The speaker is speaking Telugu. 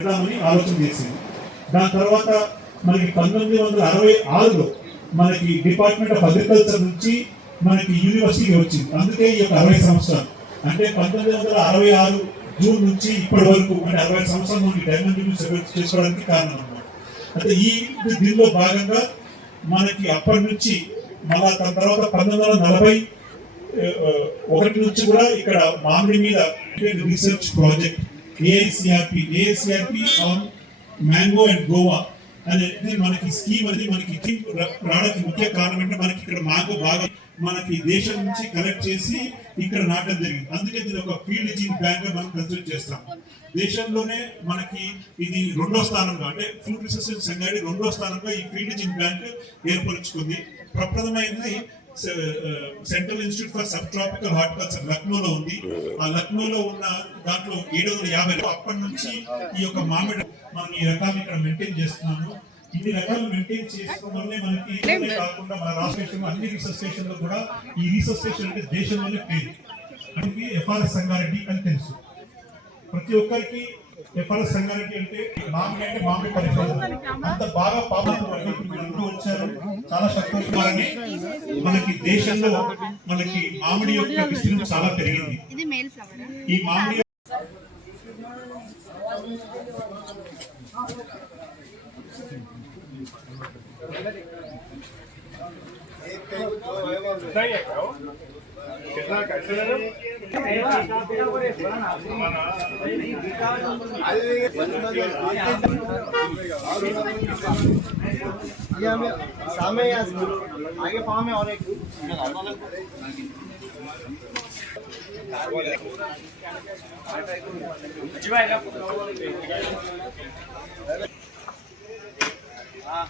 ఆలోచన చేసింది. దాని తర్వాత మనకి 1966లో మనకి డిపార్ట్మెంట్ ఆఫ్ అగ్రికల్చర్ నుంచి మనకి యూనివర్సిటీకి వచ్చింది. అందుకే ఈ యొక్క 60 సంవత్సరాలు అంటే 1966 జూన్ నుంచి ఇప్పటి వరకు అంటే 60 సంవత్సరాల నుండి డైమండ్ సెలబ్రేట్ చేసుకోవడానికి కారణం అన్నమాట. అంటే దీనిలో భాగంగా మనకి అప్పటి నుంచి మళ్ళా దాని తర్వాత 1941 నుంచి కూడా ఇక్కడ మామిడి మీద research project AICRP on mango and Goa అనేది మనకి స్కీమ్ అనేది మనకి రావడానికి ముఖ్య కారణం అంటే మనకి ఇక్కడ మ్యాంగో బాగా మనకి దేశం నుంచి కలెక్ట్ చేసి ఇక్కడ నాటడం జరిగింది. అందుకే దీని ఒక ఫీల్డ్ జీన్ బ్యాంక్ గా మనం కన్సిడర్ చేస్తాం. దేశంలోనే మనకి ఇది 2వ స్థానంలో అంటే ఫుడ్ రిసోర్సెస్ సంఘాడి 2వ స్థానంలో ఈ ఫీల్డ్ జీన్ బ్యాంక్ ఏర్పరచుకుంది. ప్రప్రథమైనది central institute for sub tropical horticulture లక్నోలో ఉంది. ఆ లక్నోలో ఉన్న దాంట్లో 750 అప్పటి నుంచి ఈ యొక్క మామిడి మనం ఈ రకాలు ఇక్కడ మెయింటైన్ చేస్తున్నాము. ఇన్ని రకాలు మెయింటైన్ చేసుకోవడం వల్లే మనకి కాకుండా మన రాష్ట్ర అన్ని రీసెర్చ్ స్టేషన్ లో కూడా ఈ రీసెర్చ్ స్టేషన్ అంటే దేశంలోనే పేరు. మనకి ఎఫ్ఆర్ఎస్ సంగారెడ్డి అని తెలుసు. ప్రతి ఒక్కరికి ఎఫ్ఆర్ఎస్ సంగారెడ్డి అంటే మామిడి పరిశ్రమ అంత బాగా పాపులర్ వచ్చారు. చాలా సంతోషమాలని మనకి దేశంలో మనకి మామిడి యొక్క విస్తీర్ణం చాలా పెరిగింది. ఈ మామిడి कितना कैसे सामने आगे फार्म है और एक हाँ